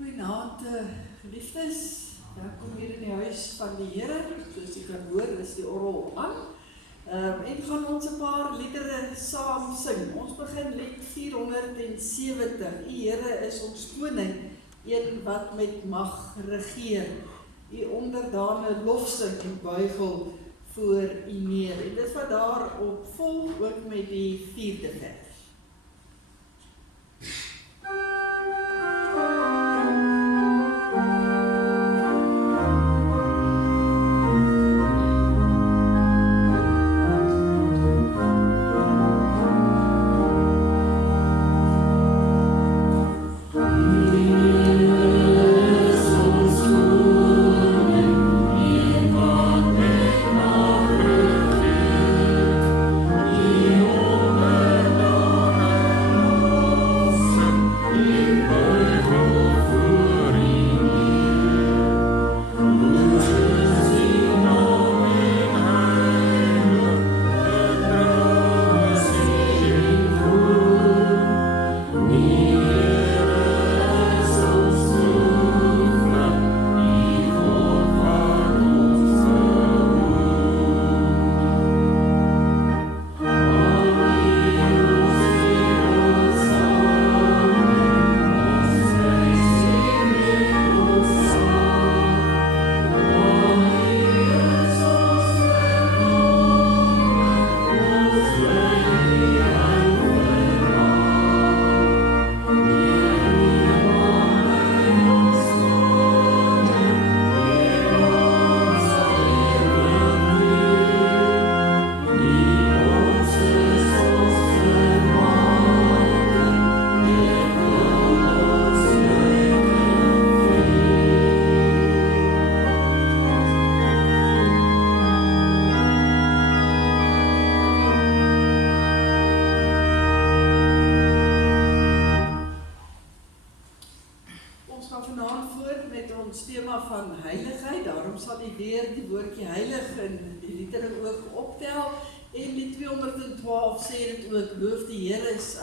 Goeienaand, liefdes. Welkom hier in die huis van die Here. Soos jy kan hoor, is die orgel aan. En gaan ons 'n paar liedere saam sing. Ons begin lied 470. U Here is ons koning, een wat met mag regeer. U onderdane lofsing en buigel voor u neer. En dit wat daarop volg ook met die 4de vers.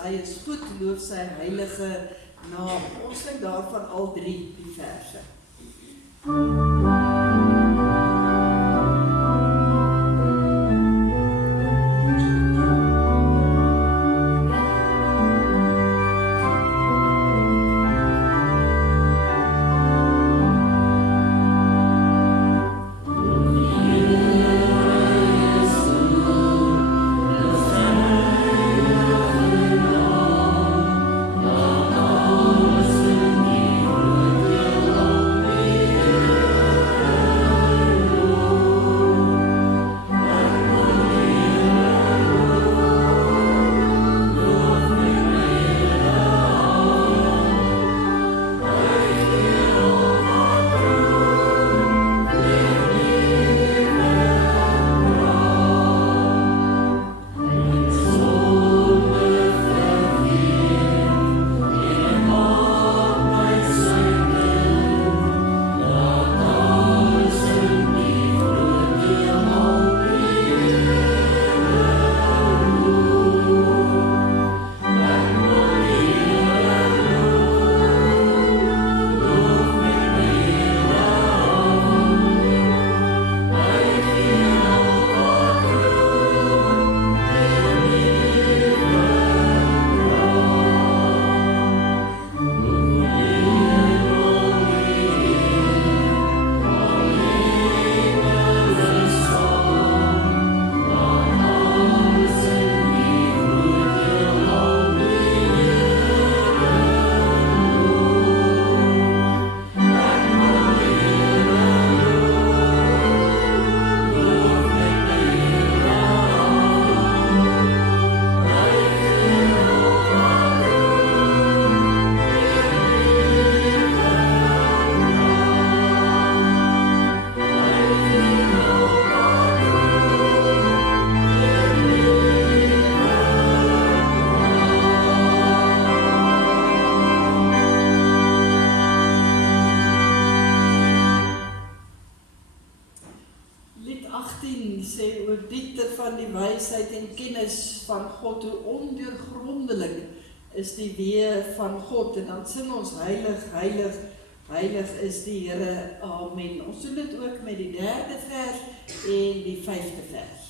Hy is goed, loof sy heilige naam. Ons sing daarvan al 3 die verse. God, hoe ondeurgrondelik is die weë van God, en dan sing ons heilig, heilig, Heilig is die Here, amen. Ons doen dit ook met die 3de vers en die 5de vers.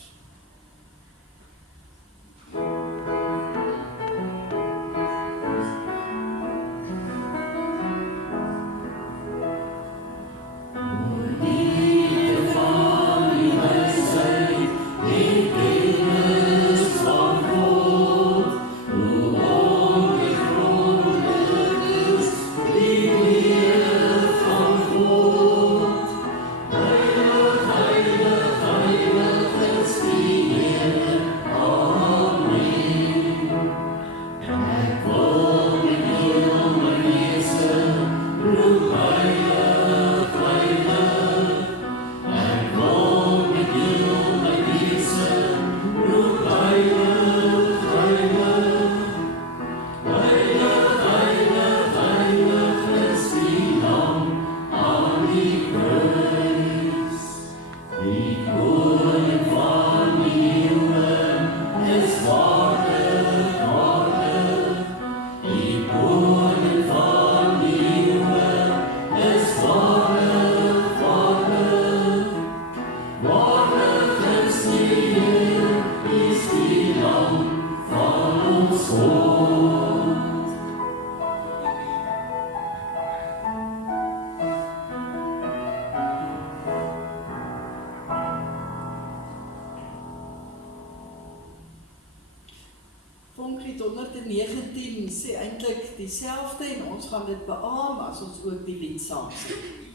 Vonklied 119 sê eintlik dieselfde en ons gaan dit beamoen as ons ook die lied saam sing.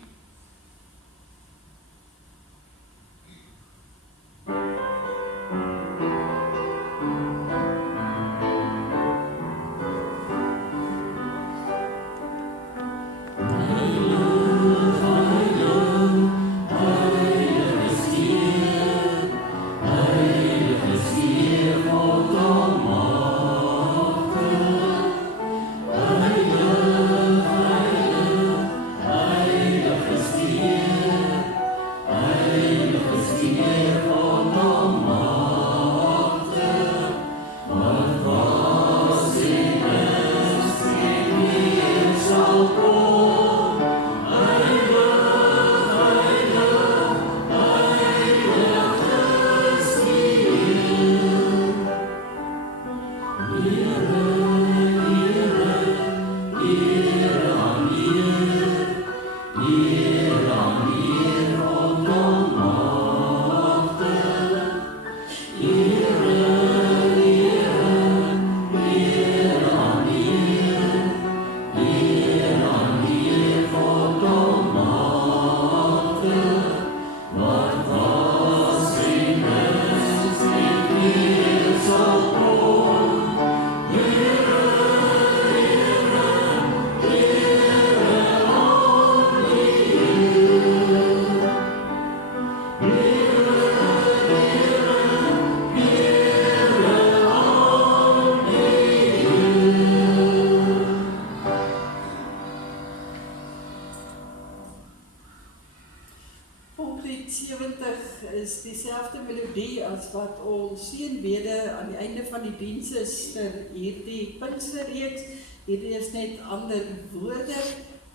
Vonklied 70 is dieselfde melodie as wat ons seënbede aan die einde van die diens is vir hierdie Pinksterreeks. Hierdie is net ander woorde.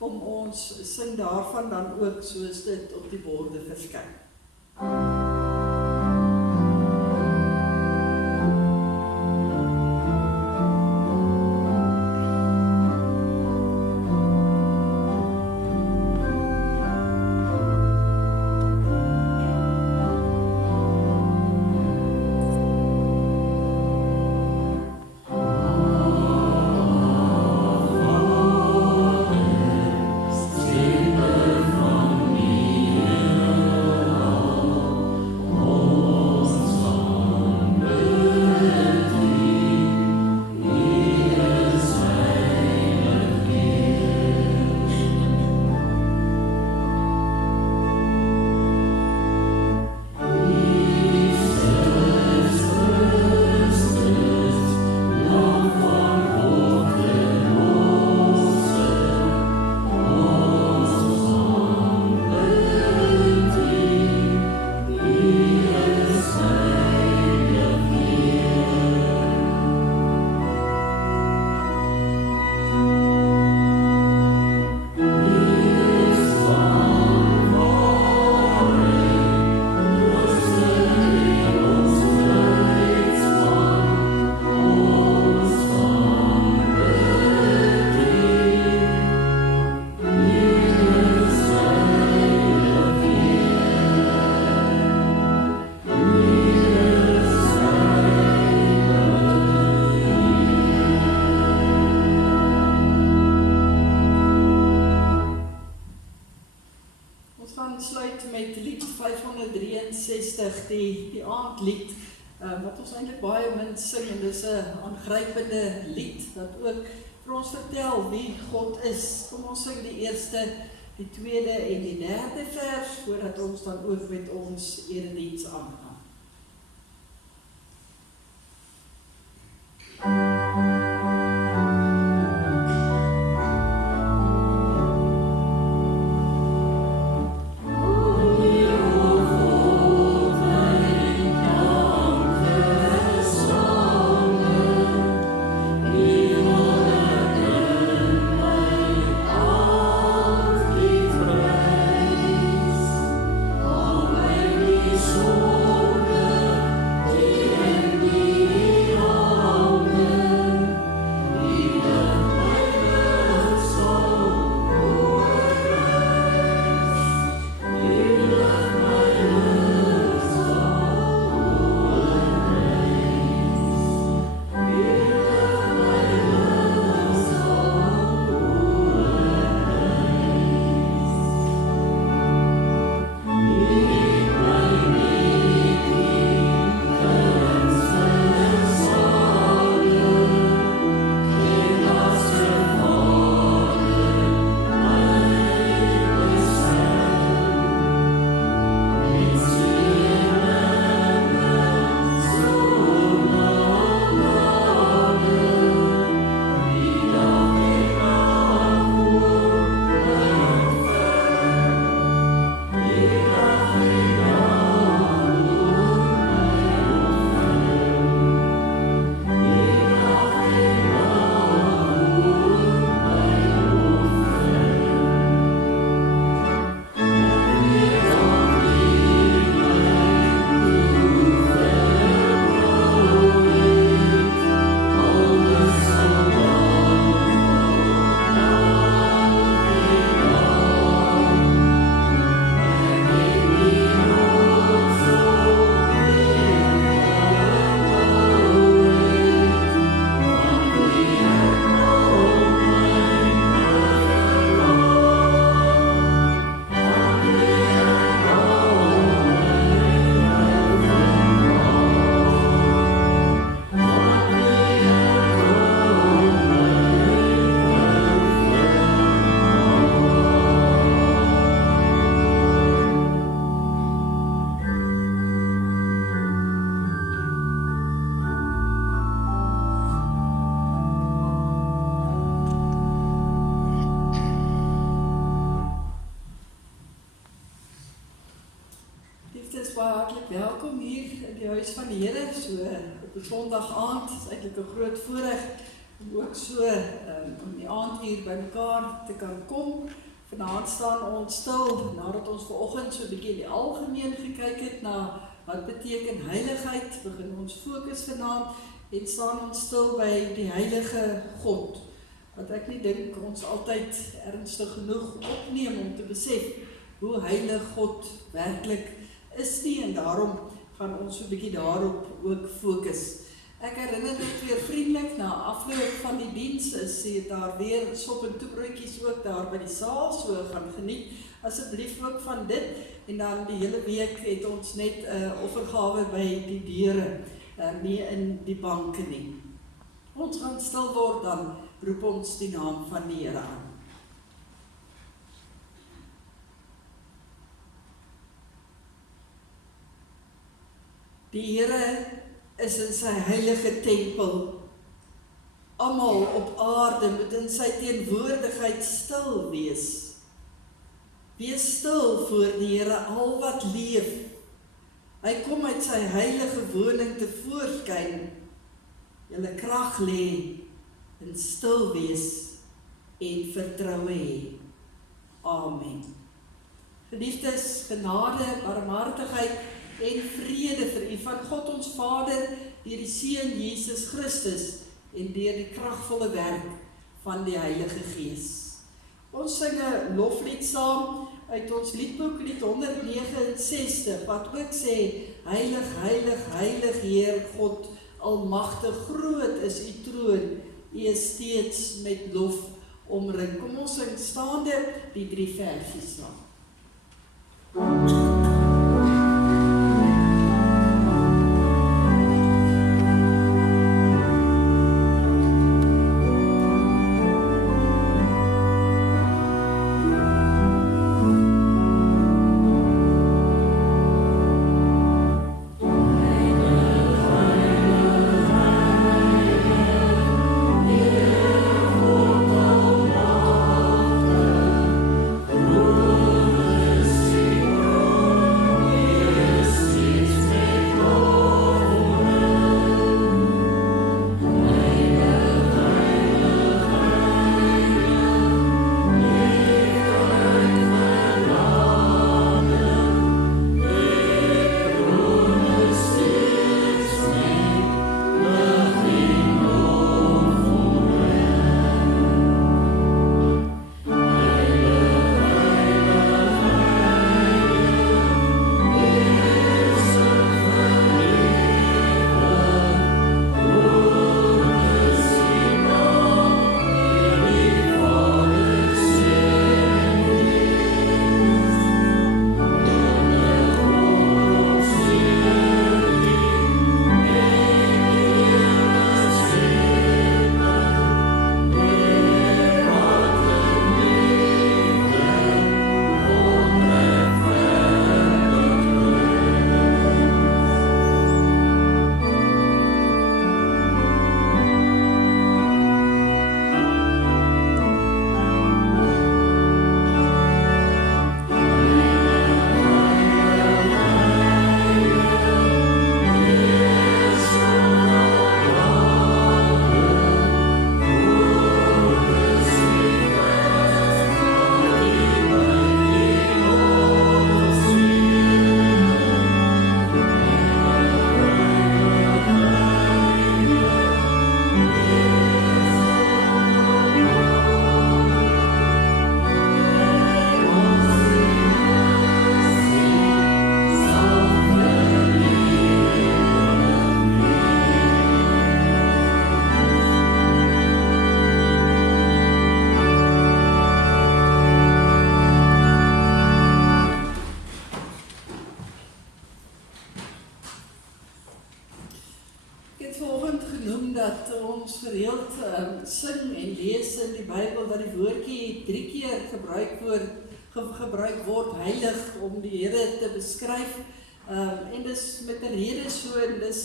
Kom ons sing daarvan dan ook soos dit op die borde verskyn. met lied 563, die aandlied, wat ons eintlik baie min sing, en dis 'n aangrypende lied, wat ook vir ons vertel wie God is. Kom ons sing die eerste, die tweede en die derde vers, voordat ons dan ook met ons erediens aangaan. Welkom hier in die huis van die Here, so op 'n Sondag aand. Dit is eintlik 'n groot voorreg om ook so om die aand hier by mekaar te kan kom. Vanaand staan ons stil, nadat ons vanoggend so 'n bietjie in die algemeen gekyk het na wat beteken heiligheid, begin ons fokus vanaand en staan ons stil by die heilige God, wat ek nie dink ons altyd ernstig genoeg opneem om te besef hoe heilig God werklik is nie, en daarom gaan ons so 'n bietjie daarop ook fokus. Ek herinner net weer vriendelik, na afloop van die diens is daar weer sop en toebroodjies ook daar by die saal, so gaan geniet asseblief ook van dit, en dan die hele week het ons net offergawe by die deure, nie in die banke nie. Ons gaan stil word, dan roep ons die naam van die Here aan. Die Here is in sy heilige tempel. Almal op aarde moet in sy teenwoordigheid stil wees. Wees stil voor die Here, al wat leef. Hy kom uit sy heilige woning tevoorskyn. Julle krag lê in stil wees en vertroue hê. Amen. Geliefdes, genade, barmhartigheid en vrede vir u van God ons Vader, deur die Seun Jesus Christus en deur die kragvolle werk van die Heilige Gees. Ons sing 'n loflied saam uit ons liedboek, lied 169, wat ook sê: Heilig, heilig, heilig Heer God, almagtig, groot is u troon, u is steeds met lof omring. Kom ons sing staande die 3 versies saam. gereeld sing en lees in die Bybel dat die woordjie 3 keer gebruik word heilig om die Here te beskryf. En dis met 'n rede so, en dis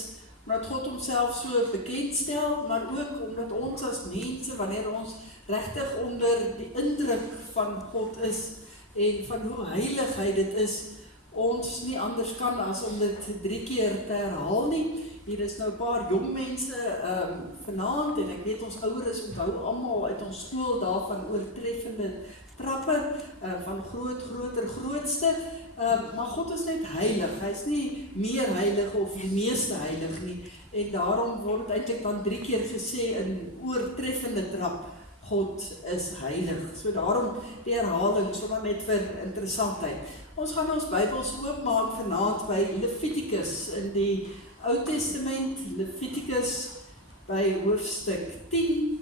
omdat God homself so bekendstel, maar ook omdat ons as mense, wanneer ons regtig onder die indruk van God is en van hoe heilig hy dit is, ons nie anders kan as om dit 3 keer te herhaal nie. Hier is nou 'n paar jong mense vanaand, en ek weet ons ouers onthou almal uit ons skool daarvan oortreffende trappe, van grootste, maar God is net heilig, hy is nie meer heilig of die meeste heilig nie, en daarom word eintlik dan 3 keer gesê in oortreffende trap, God is heilig. So daarom die herhaling, sommer net vir interessantheid. Ons gaan ons Bybels oopmaak vanaand by Levitikus in die Ou Testament, Levitikus by hoofstuk 10.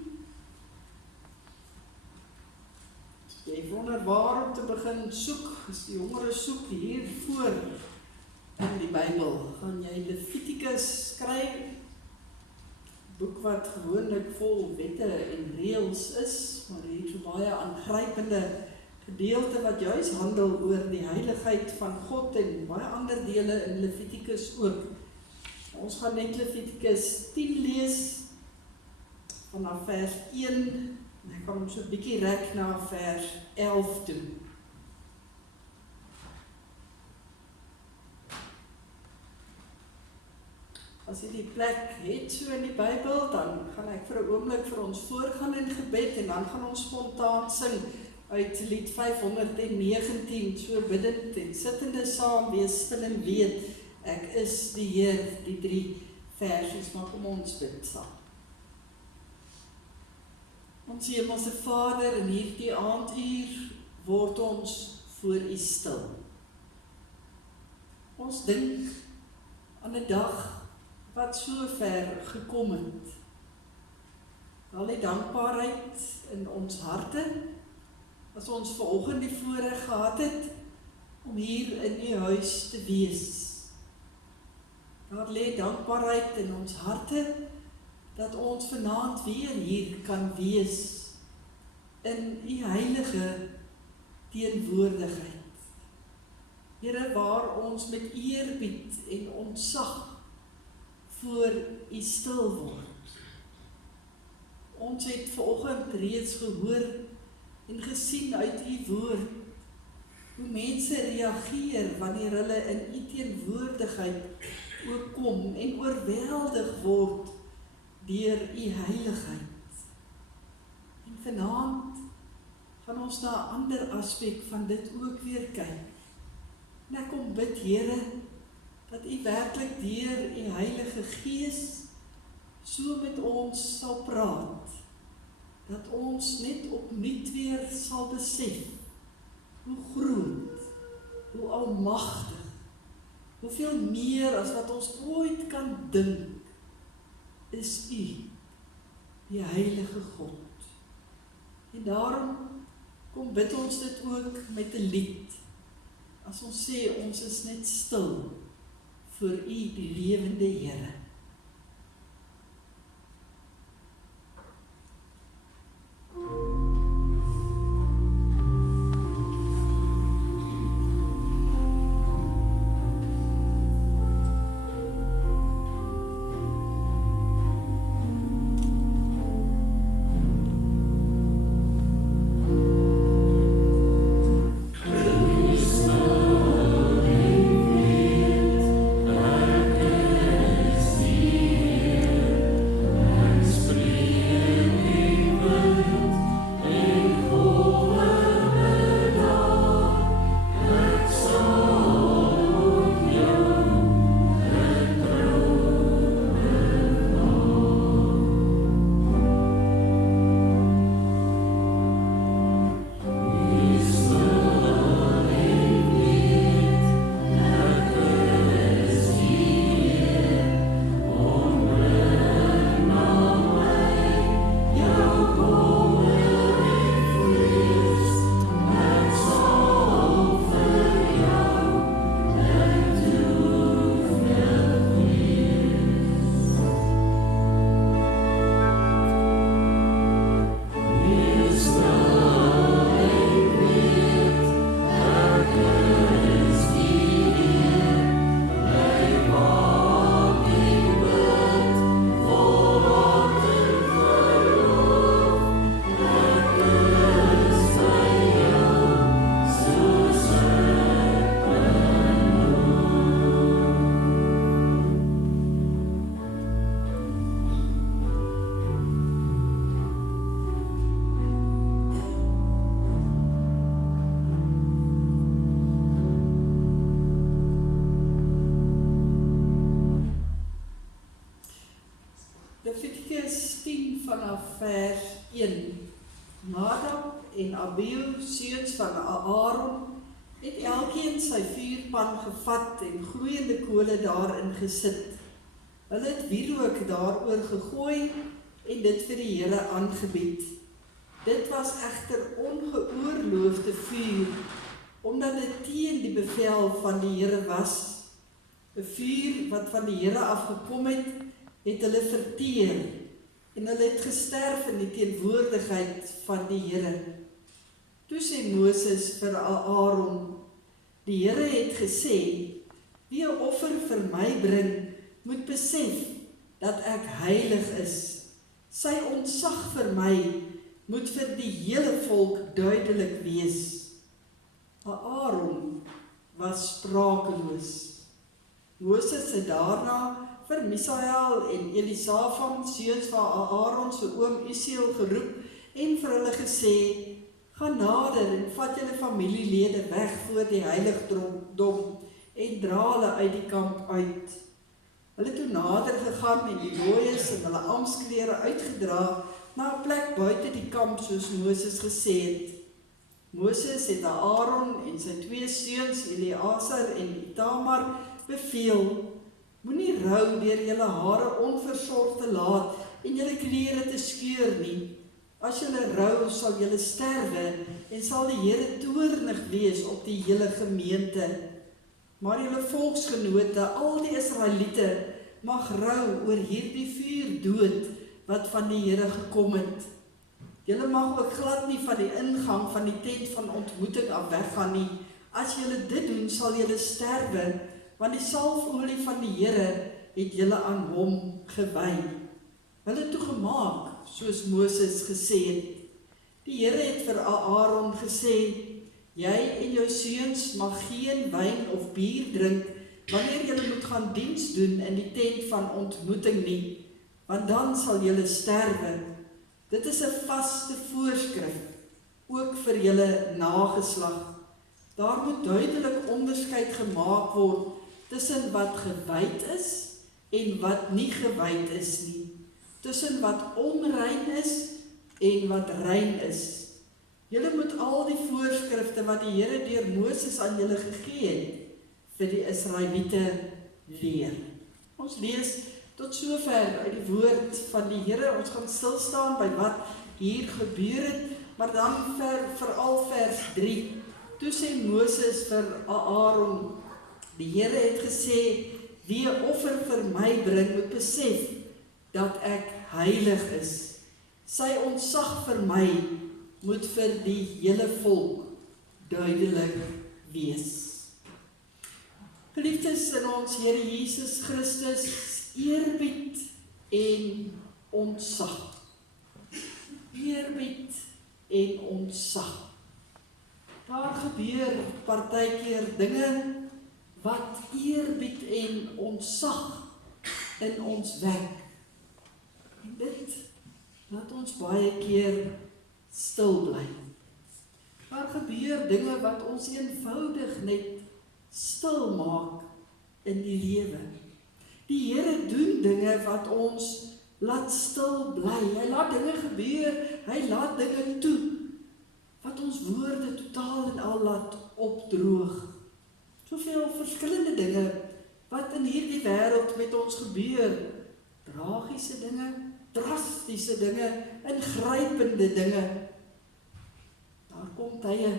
Jy wonder waar om te begin soek, as die jongere soek hier voor in die Bybel, gaan jy Levitikus skryf, boek wat gewoonlik vol wette en reëls is, maar hier so baie aangrypende gedeelte wat juis handel oor die heiligheid van God en baie ander dele in Levitikus ook. Ons gaan net Levitikus 10 lees, vanaf vers 1, en ek gaan hom so 'n bietjie rek na vers 11 toe. As jy die plek het so in die Bybel, dan gaan ek vir 'n oomblik vir ons voorgaan in gebed, en dan gaan ons spontaan sing uit lied 519, so biddend en sittende saam, wees stil en weet, ek is die Heer, die 3 versies, maar kom ons bid saam. Ons Hemelse Vader, in hierdie aanduur word ons voor U stil. Ons dink aan 'n dag wat so ver gekom het. Al die dankbaarheid in ons harte, as ons vanoggend die voorreg gehad het om hier in U huis te wees. Daar lê dankbaarheid in ons harte, dat ons vanaand weer hier kan wees, in U heilige teenwoordigheid. Here, waar ons met eerbied en ontzag voor U stil word. Ons het vanoggend reeds gehoor en gesien uit U woord, hoe mense reageer wanneer hulle in U teenwoordigheid ook kom en oorweldig word deur U heiligheid. En vanaand gaan ons na 'n ander aspek van dit ook weer kyk. En ek kom bid, Here, dat U werklik deur U Heilige Gees so met ons sal praat, dat ons net opnuut weer sal besef hoe groot, hoe almagtig, hoeveel meer as wat ons ooit kan dink, is U, die Heilige God. En daarom kom bid ons dit ook met 'n lied, as ons sê ons is net stil voor U, die lewende Here. 1. Nadab en Abihu, seuns van Aaron, het elkeen sy vuurpan gevat en gloeiende kole daarin gesit. Hulle het wierook daaroor gegooi en dit vir die Here aangebied. Dit was egter ongeoorloofde vuur, omdat dit teen die bevel van die Here was. 'n vuur wat van die Here afgekom het, het hulle verteer, en hulle het gesterf in die teenwoordigheid van die Here. Toe sê Moses vir Aaron, die Here het gesê, wie 'n offer vir my bring, moet besef dat ek heilig is. Sy ontzag vir my moet vir die hele volk duidelik wees. Aaron was sprakeloos. Moses het daarna vir Misael en Elisafan, seuns van Aaron se oom Isiel, geroep en vir hulle gesê, gaan nader en vat julle familielede weg voor die heiligdom en dra hulle uit die kamp uit. Hulle het toe nader gegaan en die dooies en hulle ampsklere uitgedra na 'n plek buite die kamp soos Moses gesê het. Moses het aan Aaron en sy 2 seuns, Eleazar en Itamar, beveel, moenie rou deur julle hare onversorg te laat en julle klere te skeur nie. As julle rou, sal julle sterwe en sal die Here toornig wees op die hele gemeente. Maar julle volksgenote, al die Israeliete, mag rou oor hierdie vuurdood wat van die Here gekom het. Julle mag ook glad nie van die ingang van die tent van ontmoeting af weggaan nie. As julle dit doen, sal julle sterwe, want die salfolie van die Here het julle aan hom gewy. Hulle het toegemaak, soos Moses gesê het. Die Here het vir Aaron gesê, jy en jou seuns mag geen wyn of bier drink, wanneer julle moet gaan diens doen in die tent van ontmoeting nie, want dan sal julle sterwe. Dit is 'n vaste voorskrif, ook vir julle nageslag. Daar moet duidelik onderskeid gemaak word tussen wat gewyd is en wat nie gewyd is nie, tussen wat onrein is en wat rein is. Julle moet al die voorskrifte wat die Here deur Moses aan julle gegee het, vir die Israeliete leer. Ons lees tot sover uit die woord van die Here. Ons gaan stil staan by wat hier gebeur het, maar dan veral vers 3. Toe sê Moses vir Aaron, die Here het gesê, wie 'n offer vir my bring, moet besef dat ek heilig is. Sy ontzag vir my moet vir die hele volk duidelik wees. Geliefdes in ons Here Jesus Christus, eerbied en ontzag. Eerbied en ontzag. Daar gebeur partykeer dinge wat eerbied en ontzag in ons wek. En dit laat ons baie keer stil bly. Daar gebeur dinge wat ons eenvoudig net stil maak in die lewe. Die Here doen dinge wat ons laat stil bly. Hy laat dinge gebeur, hy laat dinge toe, wat ons woorde totaal en al laat opdroog. Soveel verskillende dinge wat in hierdie wêreld met ons gebeur. Tragiese dinge, drastiese dinge, ingrypende dinge. Daar kom tye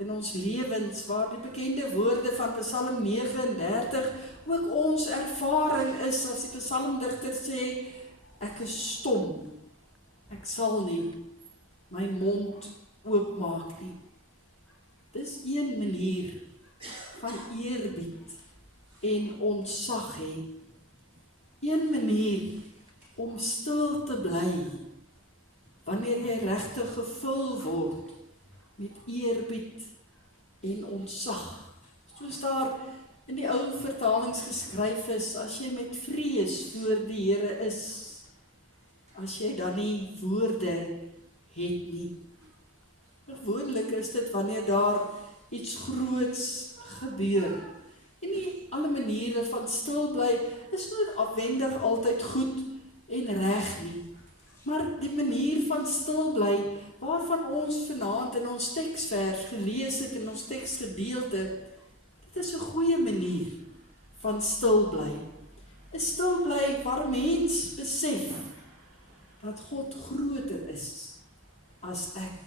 in ons lewens waar die bekende woorde van Psalm 39 ook ons ervaring is, as die psalmdigter sê, ek is stom, ek sal nie my mond oopmaak nie. Dis een manier van eerbied en ontzag hê. Een manier om stil te bly wanneer jy regtig gevul word met eerbied en ontzag. Soos daar in die ou vertalings geskryf is, as jy met vrees voor die Here is, as jy dan nie woorde het nie. Gewoonlik is dit wanneer daar iets groots gebeur. En nie alle maniere van stil bly is nooit afwendig altyd goed en reg nie. Maar die manier van stil bly, waarvan ons vanaand in ons teksvers gelees het, in ons teksgedeelte, dit is 'n goeie manier van stil bly. 'n Stil bly waar mens besef dat God groter is as ek.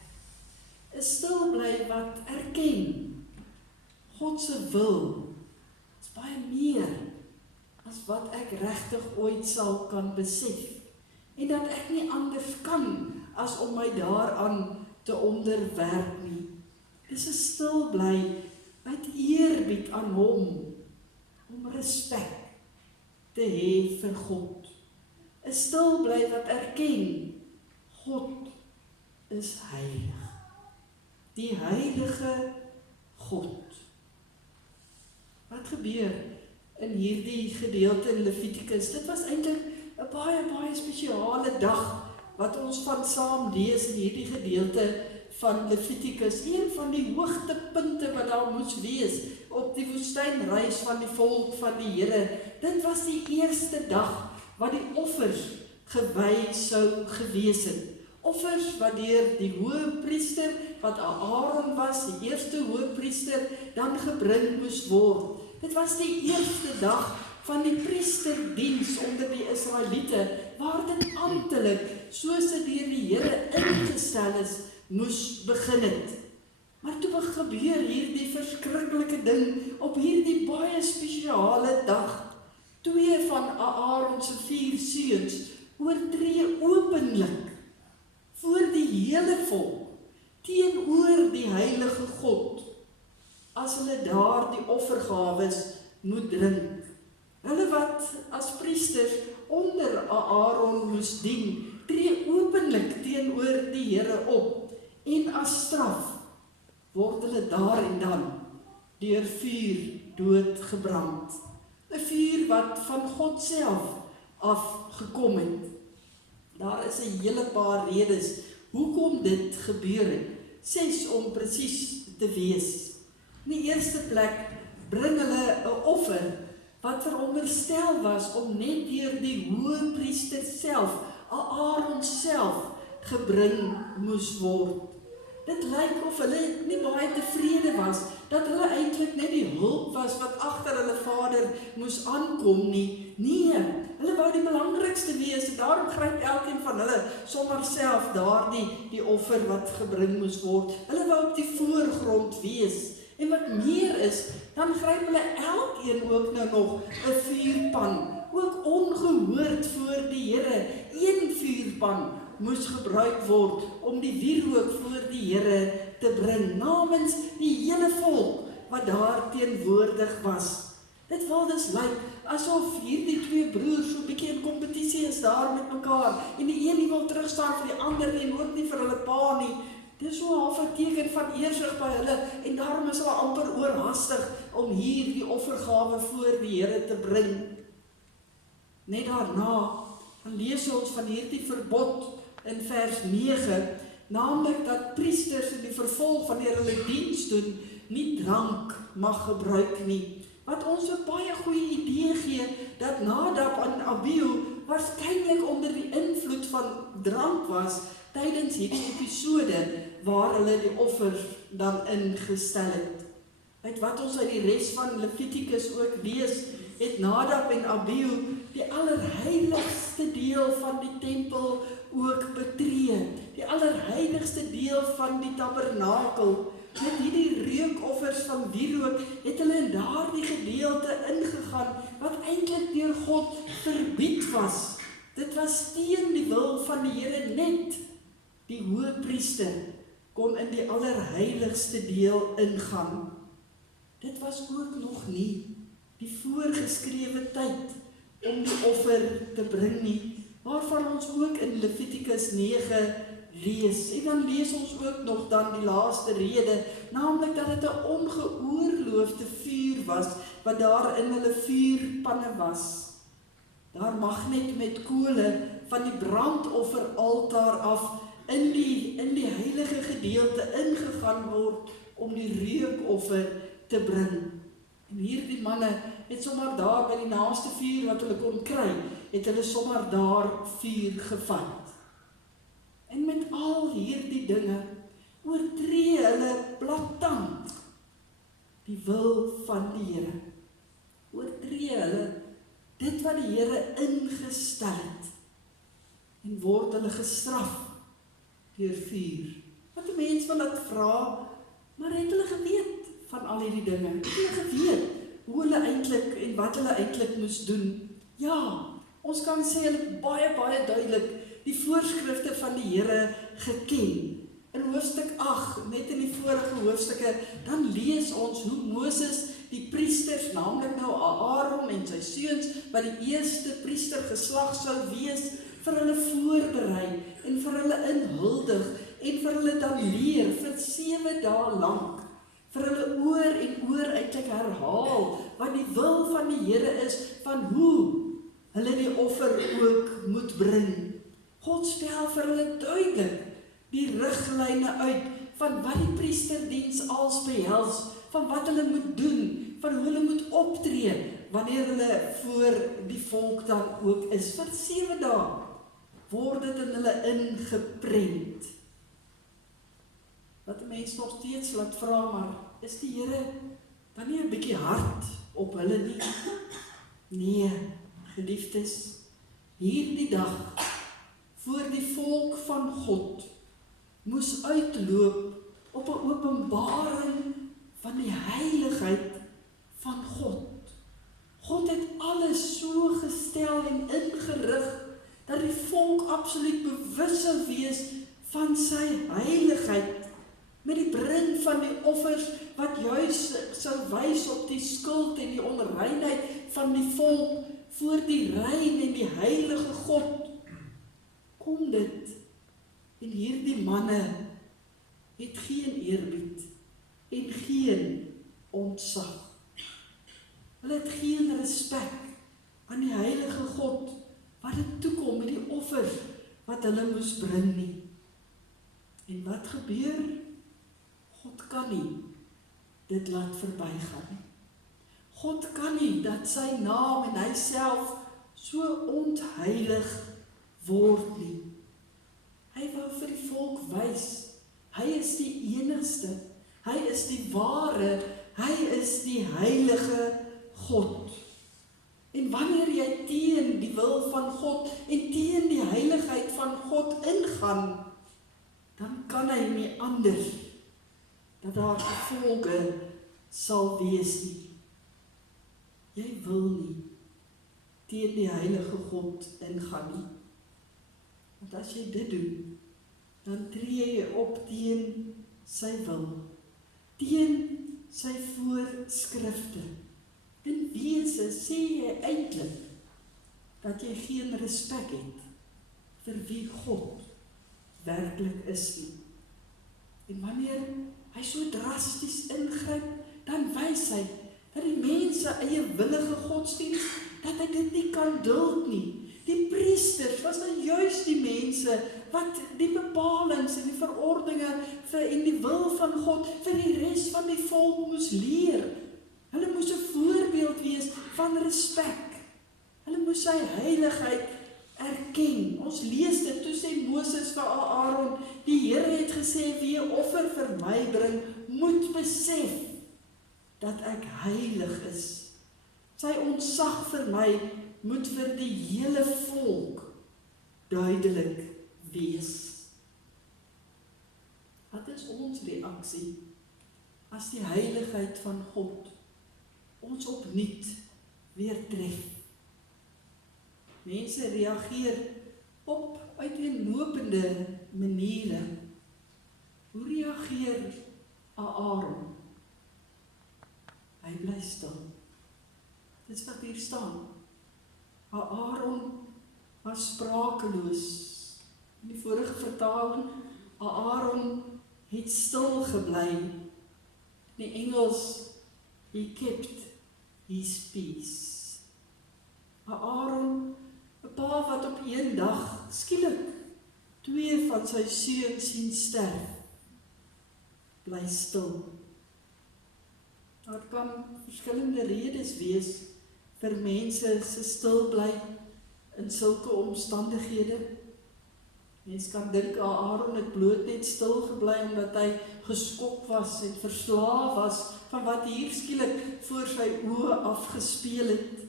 'n Stil bly wat erken God se wil is baie meer as wat ek regtig ooit sal kan besef. En dat ek nie anders kan as om my daaraan te onderwerp nie. Dis 'n stil bly uit eerbied aan hom, om respek te hê vir God. 'n Stil bly wat erken God is heilig. Die heilige God. Wat gebeur in hierdie gedeelte in Levitikus? Dit was eintlik 'n baie spesiale dag wat ons van saam lees in hierdie gedeelte van Levitikus. Een van die hoogtepunte wat daar moes wees op die woestynreis van die volk van die Here. Dit was die eerste dag wat die offers gewy sou gewees het. Offers wat deur die hoëpriester, wat Aaron was, die eerste hoëpriester, dan gebring moes word. Dit was die eerste dag van die priesterdiens onder die Israeliete, waar dit amptelik, soos dit deur die Here ingestel is, moes begin het. Maar toe gebeur hierdie verskriklike ding op hierdie baie spesiale dag. 2 van Aaron se 4 seuns oortree openlik voor die hele volk teenoor die heilige God, as hulle daar die offergawes moet drink. Hulle wat as priesters onder Aaron moes dien, tree openlik teenoor die Here op, en as straf word hulle daar en dan deur vuur doodgebrand. 'n Vuur wat van God self afgekom het. Daar is 'n hele paar redes hoekom dit gebeur het. 6 om presies te wees. In die eerste plek bring hulle 'n offer wat veronderstel was om net deur die hoëpriester self, Aaron self, gebring moes word. Dit lyk of hulle nie baie tevrede was, dat hulle eintlik net die hulp was wat agter hulle vader moes aankom nie. Nee, hulle wou die belangrikste wees, en daarom gryp elkeen van hulle sommer self die offer wat gebring moes word. Hulle wou op die voorgrond wees. En wat meer is, dan gryp hulle elkeen ook nou nog 'n vuurpan, ook ongehoord voor die Here. 1 vuurpan moes gebruik word om die wierook voor die Here te bring, namens die hele volk wat daar teenwoordig was. Dit wil dus lyk asof hierdie 2 broers so 'n bietjie in kompetisie is daar met mekaar, en die een nie wil terugstaan vir die ander en ook nie vir hulle pa nie. Dit is so half 'n teken van eersig by hulle, en daarom is hulle amper oorhaastig om hier die offergawe voor die Here te bring. Net daarna, dan lees ons van hierdie verbod in vers 9, naamlik dat priesters in die vervolg wanneer hulle diens doen, nie drank mag gebruik nie. Wat ons 'n baie goeie idee gee, dat Nadab en Abihu waarskynlik onder die invloed van drank was, tydens hierdie episode, waar hulle die offers dan ingestel het. Uit wat ons uit die res van Levitikus ook lees, het Nadab en Abihu die allerheiligste deel van die tempel ook betree. Die allerheiligste deel van die tabernakel. Met hierdie reukoffers van wierook het hulle in daardie gedeelte ingegaan, wat eintlik deur God verbied was. Dit was teen die wil van die Here. Net die hoëpriester kon in die allerheiligste deel ingaan. Dit was ook nog nie die voorgeskrewe tyd om die offer te bring nie, waarvan ons ook in Levitikus 9 lees. En dan lees ons ook nog dan die laaste rede, naamlik dat dit 'n ongeoorloofde vuur was, wat daar in hulle vuurpanne was. Daar mag net met kole van die brandofferaltaar af in die heilige gedeelte ingegaan word om die reukoffer te bring. En hierdie manne het sommer daar by die naaste vuur wat hulle kon kry, het hulle sommer daar vuur gevat. al hierdie dinge oortree hulle blaatant die wil van die Here. Oortree hulle dit wat die Here ingestel het en word hulle gestraf deur vuur. Wat 'n mens wil dit vra, maar het hulle geweet van al hierdie dinge? Het hulle geweet hoe hulle eintlik en wat hulle eintlik moes doen? Ja, ons kan sê hulle het baie duidelik die voorskrifte van die Here geken. In hoofstuk 8, net in die vorige hoofstukke, dan lees ons hoe Moses die priesters, naamlik nou Aaron en sy seuns, wat die eerste priestergeslag sou wees, vir hulle voorberei en vir hulle inhuldig en vir hulle dan leer vir 7 dae lank, vir hulle oor en oor eintlik herhaal wat die wil van die Here is, van hoe hulle die offer ook moet bring. God spel vir hulle duidelik die riglyne uit van wat die priesterdiens als behels, van wat hulle moet doen, van hoe hulle moet optree wanneer hulle voor die volk dan ook is. Vir 7 dae word dit in hulle ingeprent. Wat 'n mens nog steeds laat vra, maar is die Here dan nie 'n bietjie hard op hulle nie? Nee, geliefdes, hierdie dag voor die volk van God moes uitloop op 'n openbaring van die heiligheid van God. God het alles so gestel en ingerig dat die volk absoluut bewus sou wees van sy heiligheid, met die bring van die offers wat juis sou wys op die skuld en die onreinheid van die volk voor die rein en die heilige God. Kom dit, en hierdie manne het geen eerbied en geen ontzag. Hulle het geen respek aan die heilige God wat dit toekom met die offers wat hulle moes bring nie. En wat gebeur? God kan nie dit laat verbygaan nie. God kan nie dat sy naam en hy self so ontheilig word nie. Hy wou vir die volk wys, hy is die enigste, hy is die ware, hy is die heilige God. En wanneer jy teen die wil van God en teen die heiligheid van God ingaan, dan kan hy nie anders dat daar gevolge sal wees nie. Jy wil nie teen die heilige God ingaan nie. Want as jy dit doen, dan tree jy op teen sy wil, teen sy voorskrifte. In wese sê jy eintlik dat jy geen respek het vir wie God werklik is nie. En wanneer hy so drasties ingryp, dan wys hy dat die mense eie willige godsdiens, dat hy dit nie kan duld nie. Die priesters was nou juis die mense wat die bepalings en die verordeninge en die wil van God vir die res van die volk moes leer. Hulle moes 'n voorbeeld wees van respek. Hulle moes sy heiligheid erken. Ons lees dit, toe sê Moses vir Aaron, die Here het gesê, wie 'n offer vir my bring, moet besef dat ek heilig is. Sy ontzag vir my moet vir die hele volk duidelik wees. Wat is ons reaksie as die heiligheid van God ons opnuut weer tref? Mense reageer op uiteenlopende maniere. Hoe reageer Aaron? Hy bly stil. Dis wat hier staan. Aaron was sprakeloos. In die vorige vertaling, Aaron het stil gebly. In die Engels, he kept his peace. Aaron, 'n pa wat op een dag skielik 2 van sy seuns sien sterf, bly stil. Daar kan verskillende redes wees vir mense se stil bly in sulke omstandighede. Mens kan dink, Aaron het bloot net stil gebly, omdat hy geskok was en verslaaf was, van wat hier skielik voor sy oë afgespeel het.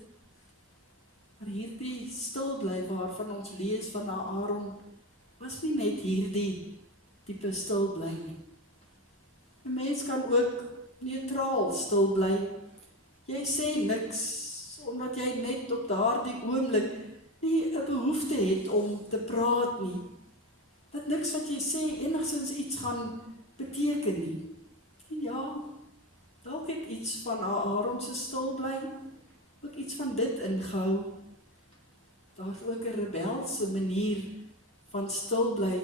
Maar hierdie stilbly waarvan ons lees van Aaron, was nie net hierdie tipe stilbly nie. 'n Mens kan ook neutraal stilbly. Jy sê niks, omdat jy net op daardie oomblik nie 'n behoefte het om te praat nie. Dat niks wat jy sê enigstens iets gaan beteken nie. En ja, dalk het iets van Aaron se stilbly ook iets van dit ingehou. Daar's ook 'n rebelse manier van stilbly,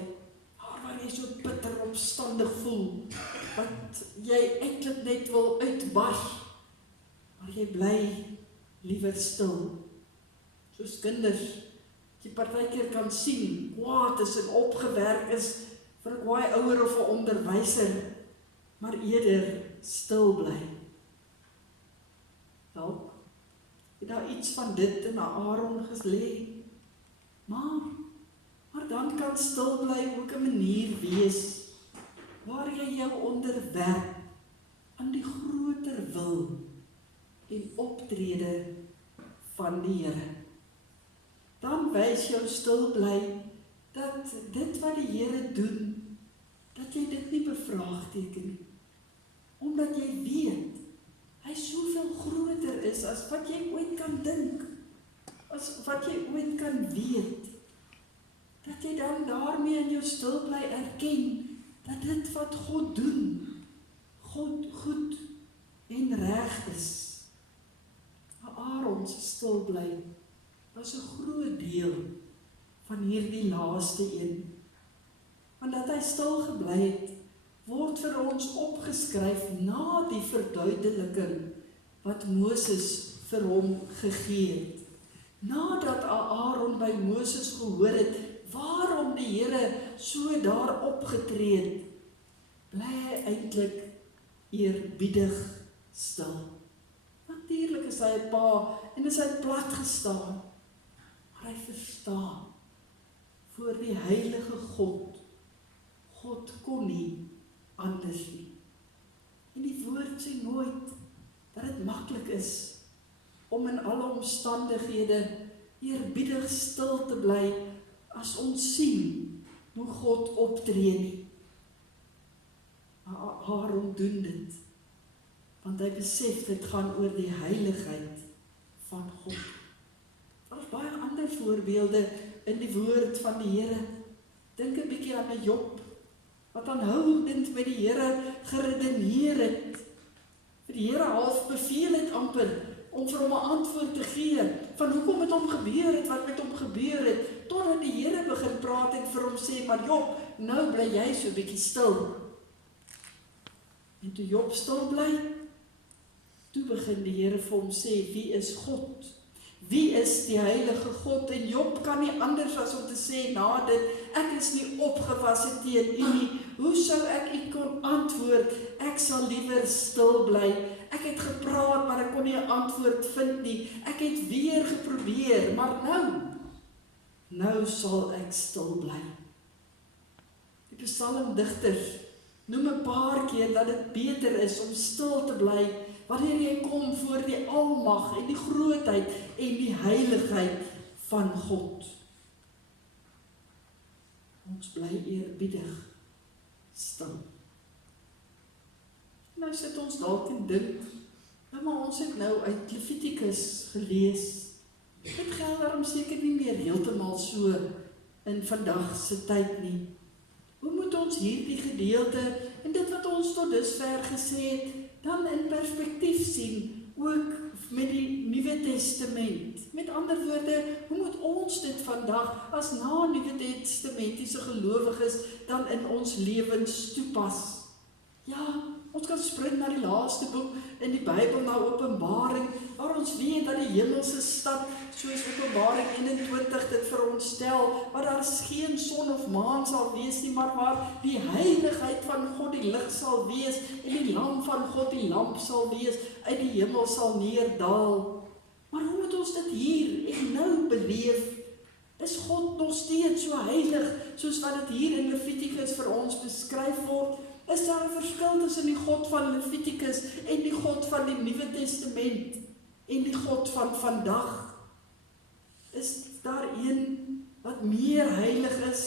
waar jy so bitter omstandig voel, wat jy eintlik net wil uitbars, maar jy bly liewer stil. Soos kinders, jy partykeer kan sien, kwaad is en opgewerk is vir 'n kwaai ouer of 'n onderwyser, maar eerder stil bly. Dalk het daar iets van dit in Aaron gelê, maar dan kan stil bly ook 'n manier wees, waar jy jou onderwerp aan die groter wil en optrede van die Here. Dan wys jou stil bly dat dit wat die Here doen, dat jy dit nie bevraagteken nie, omdat jy weet, hy soveel groter is as wat jy ooit kan dink, as wat jy ooit kan weet, dat jy dan daarmee in jou stil bly erken, dat dit wat God doen, God goed en reg is. Aaron se stil bly was 'n groot deel van hierdie laaste een. Want dat hy stil gebly het, word vir ons opgeskryf na die verduideliking wat Moses vir hom gegee het. Nadat Aaron by Moses gehoor het waarom die Here so daar opgetree het, bly hy eintlik eerbiedig stil. Natuurlik is hy 'n pa en is hy plat gestaan, maar hy verstaan, voor die heilige God kon nie anders nie. En die woord sê nooit dat dit maklik is om in alle omstandighede eerbiedig stil te bly as ons sien hoe God optree nie. Maar Aaron doen dit, want hy besef dit gaan oor die heiligheid van God. Daar is baie ander voorbeelde in die woord van die Here. Dink 'n bietjie aan Job, wat aanhoudend met die Here geredeneer het, vir die Here half beveel het amper, om vir hom 'n antwoord te gee, van hoekom het hom gebeur het, wat met hom gebeur het, totdat die Here begin praat en vir hom sê, maar Job, nou bly jy so bietjie stil. En toe Job stil bly, toe begin die Here vir hom sê, wie is God? Wie is die heilige God? En Job kan nie anders as om te sê, na dit, ek is nie opgewasse teen u nie, hoe sou ek u kon antwoord? Ek sal liewer stil bly. Ek het gepraat, maar ek kon nie 'n antwoord vind nie. Ek het weer geprobeer, maar nou sal ek stil bly. Die psalmdigters noem 'n paar keer dat dit beter is om stil te bly wanneer jy kom voor die almag en die grootheid en die heiligheid van God. Ons bly eerbiedig stil. Nou sit ons dalk en dink, maar ons het nou uit Levitikus gelees. Dit geld daarom seker nie meer heeltemal so in vandag se tyd nie. Hoe moet ons hierdie gedeelte en dit wat ons tot dusver gesê het, dan in perspektief sien, ook met die Nuwe Testament? Met ander woorde, hoe moet ons dit vandag as Nuwe Testamentiese gelowiges dan in ons lewens toepas? Ja, ons kan spring na die laaste boek in die Bybel, na Openbaring, waar ons weet dat die hemelse stad, soos Openbaring 21 dit vir ons stel, waar daar geen son of maan sal wees nie, maar waar die heiligheid van God die lig sal wees, en die lam van God die lamp sal wees, uit die hemel sal neerdal. Maar hoe moet ons dit hier en nou beleef? Is God nog steeds so heilig, soos wat dit hier in Levitikus vir ons beskryf word? Is daar 'n verskil tussen die God van Levitikus en die God van die Nuwe Testament en die God van vandag? Is daar een wat meer heilig is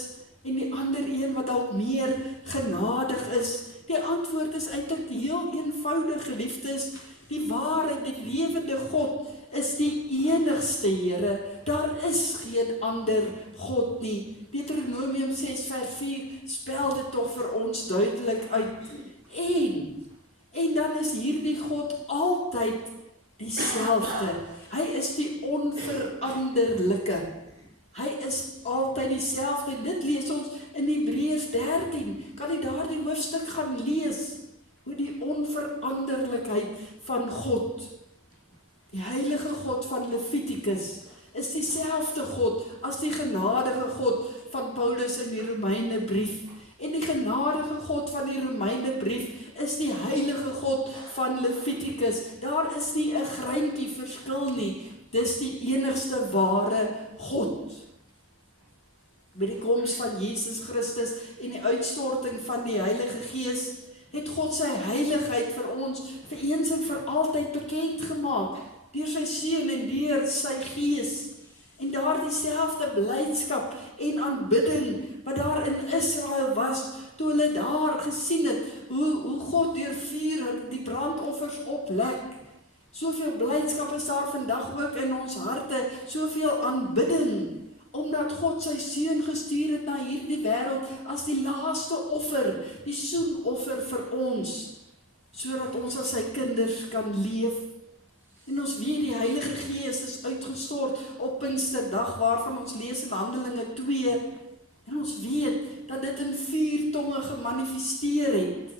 en die ander een wat dalk meer genadig is? Die antwoord is eintlik heel eenvoudig, geliefdes. Die ware, die lewende God is die enigste Here. Daar is geen ander God nie. Deuteronomium 6 vers 4 spel dit tog vir ons duidelik uit. En dan is hierdie God altyd dieselfde. Hy is die onveranderlike. Hy is altyd dieselfde. Dit lees ons in Hebreërs 13. Kan jy daardie hoofstuk gaan lees? Hoe die onveranderlikheid van God, die heilige God van Levitikus, is dieselfde God as die genadige God van Paulus in die Romeinebrief. En die genadige God van die Romeinebrief is die heilige God van Levitikus. Daar is nie 'n greintjie verskil nie. Dis die enigste ware God. Met die koms van Jesus Christus en die uitstorting van die Heilige Gees, het God sy heiligheid vir ons vir eens en vir altyd bekend gemaak, deur sy Seun en deur sy Gees. En daardie selfde blydskap en aanbidding wat daar in Israel was, toe hulle daar gesien het, hoe God deur vuur die brandoffers oplek. Soveel blydskap is daar vandag ook in ons harte, soveel aanbidding, omdat God sy Seun gestuur het na hierdie wêreld as die laaste offer, die soenoffer vir ons, sodat ons as sy kinders kan leef. En ons weet die Heilige Gees is uitgestort op Pinksterdag, waarvan ons lees in Handelinge 2, en ons weet dat dit in 4 tonge gemanifesteer het.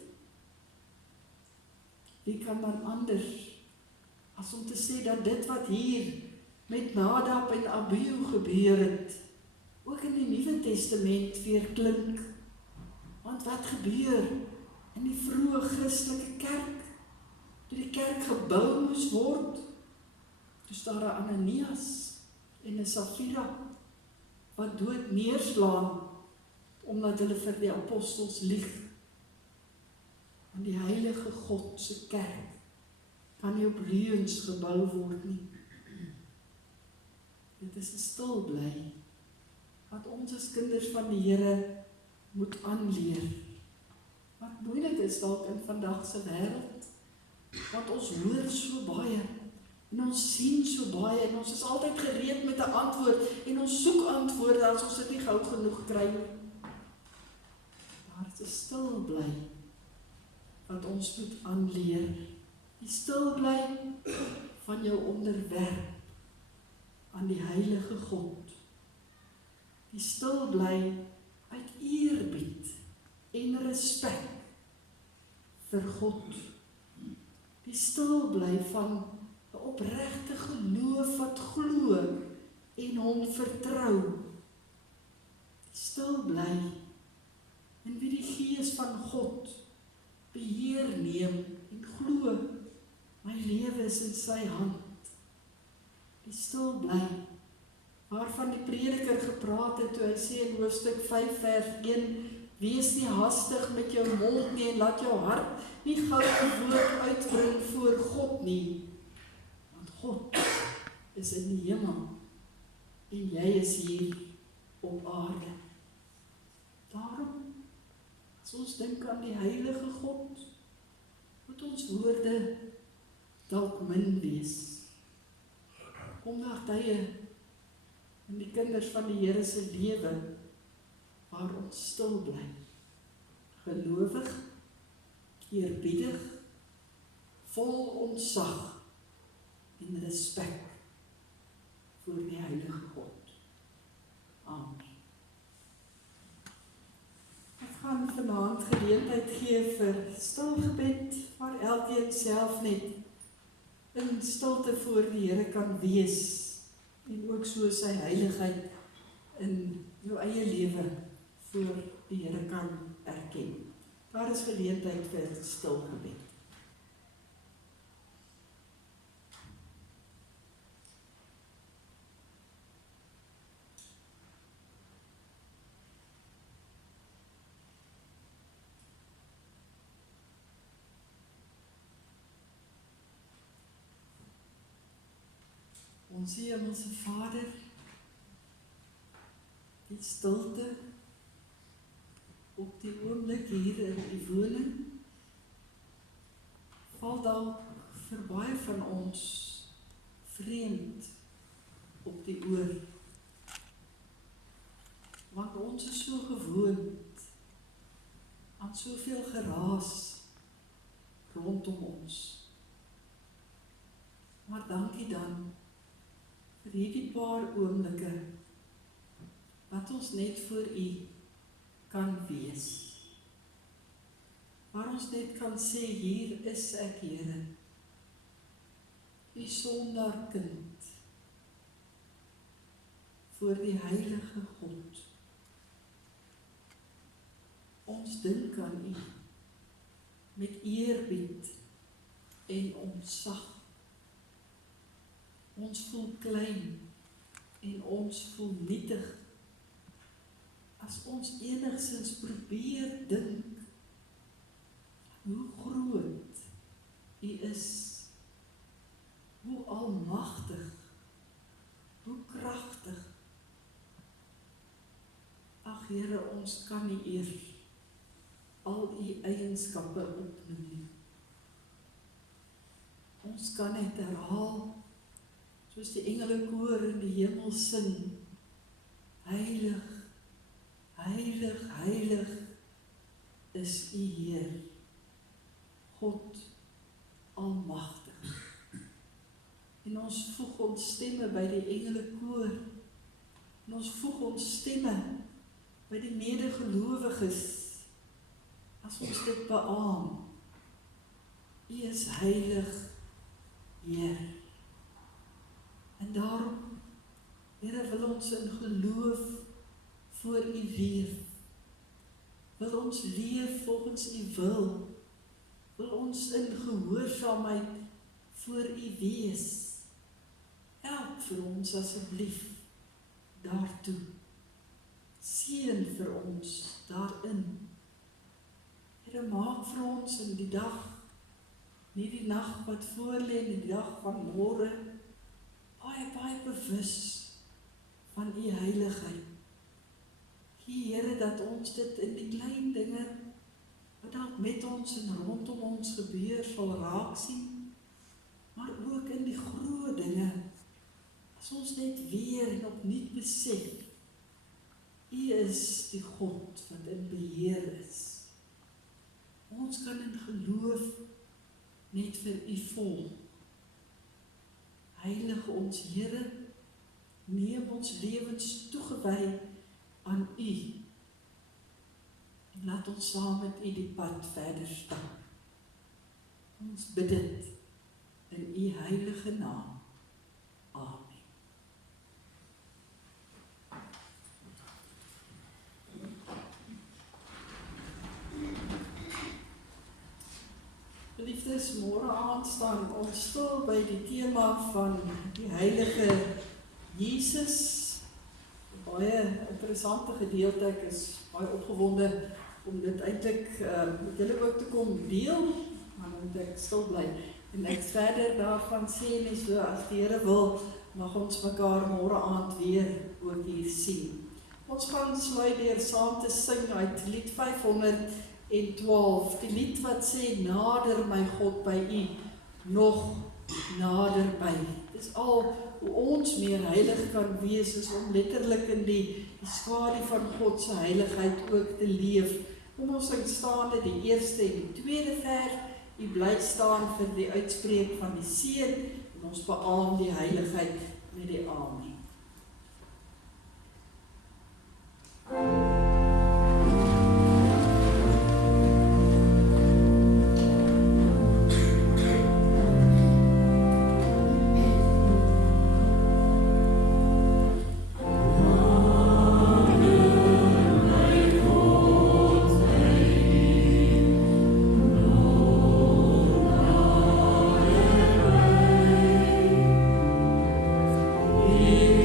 Wie kan dan anders as om te sê dat dit wat hier met Nadab en Abihu gebeur het, ook in die Nuwe Testament weer klink? Want wat gebeur in die vroeë Christelike kerk? Toe die kerk gebou moes word, toe staan daar Ananias en 'n Safira wat dood neerslaan omdat hulle vir die apostels lieg. Want die heilige God se kerk kan nie op leuns gebou word nie. Dit is 'n stil bly wat ons as kinders van die Here moet aanleer. Wat moeilik is dalk in vandag se wêreld, want ons hoor so baie en ons sien so baie en ons is altyd gereed met 'n antwoord en ons soek antwoorde as ons dit nie gou genoeg kry nie. Maar dit is stil bly wat ons moet aanleer. Die stil bly van jou onderwerp aan die heilige God. Die stil bly uit eerbied en respek vir God. Die stil bly van 'n opregte geloof wat glo en hom vertrou. Die stil bly en wie die Gees van God beheer neem en glo, my lewe is in sy hand. Die stil bly, waarvan die prediker gepraat het toe hy sê in hoofstuk 5 vers 1, wees nie hastig met jou mond nie en laat jou hart nie gou 'n woord uitbring voor God nie, want God is in die hemel en jy is hier op aarde. Daarom, as ons dink aan die heilige God, moet ons woorde dalk min wees. Kom daar tye in die kinders van die Here se lewe waar ons stil bly, gelowig, eerbiedig, vol ontzag en respek voor die heilige God. Amen. Ek gaan vanaand geleentheid gee vir stil gebed, waar elkeen self net in stilte voor die Here kan wees en ook so sy heiligheid in jou eie lewe voor die Here kan erken. Daar is geleentheid vir stil gebed. Ons Hemelse Vader, die stilte op die oomblik hier in die woning, val dalk vir baie van ons vreemd op die oor. Want ons is so gewoond aan soveel geraas rondom ons. Maar dankie dan vir hierdie paar oomblikke wat ons net voor U kan wees. Waar ons net kan sê, hier is ek, Here, U sondaarkind, voor die heilige God. Ons dink aan U met eerbied en ontzag. Ons voel klein en ons voel nietig as ons enigstens probeer dink hoe groot U is, hoe almagtig, hoe kragtig. Ag Here, ons kan nie eers al U eienskappe opnoem nie. Ons kan net herhaal, soos die engelenkoor in die hemel sing, heilig, heilig, heilig is U Heer, God almagtig. En ons voeg ons stemme by die engelenkoor, en ons voeg ons stemme by die medegelowiges, as ons dit beaam. U is heilig, Heer. En daarom, Here, wil ons in geloof voor U leef. Wil ons leef volgens U wil ons in gehoorsaamheid voor U wees. Help vir ons asseblief daartoe. Seën vir ons daarin. Here, maak vir ons in die dag, nie die nag wat voorlê, nie die dag van môre, baie bewus van U heiligheid. Here, dat ons dit in die klein dinge, wat dalk met ons en rondom ons gebeur, sal raak sien, maar ook in die groot dinge, as ons net weer en opnuut besef, U is die God wat in beheer is. Ons kan in geloof net vir U volg. Heilig ons Here, neem ons lewens toegewy aan U. En laat ons saam met U die pad verder stap. Ons bid dit in U heilige naam. Amen. Geliefdes, môre aand staan ons stil by die tema van die heilige Jesus. Baie interessante gedeelte, ek is baie opgewonde om dit eintlik met julle ook te kom deel, maar dan moet ek stil bly. En ek verder daarvan sê nie, so as die Here wil, mag ons mekaar môre aand weer ook hier sien. Ons gaan sluit deur saam te sing uit lied 512, die lied wat sê, nader my God by U, nog nader by. Dit is al hoe ons meer heilig kan wees, is om letterlik in die skadu van God se heiligheid ook te leef. Kom ons staan dit die eerste en die tweede vers, U bly staan vir die uitspreek van die seën, en ons beaam die heiligheid met die amen. Yeah.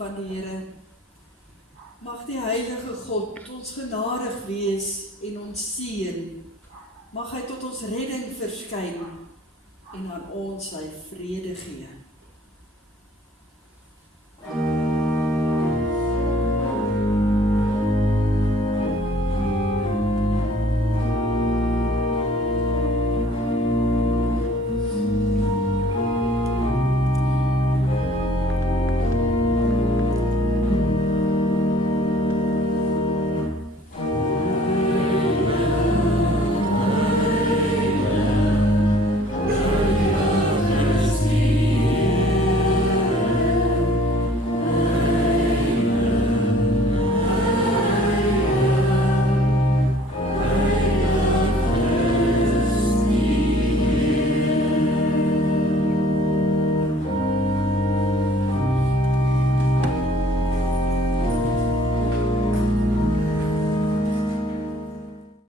van die Here. Mag die Heilige God ons genadig wees en ons seën. Mag hy tot ons redding verskyn en aan ons sy vrede gee.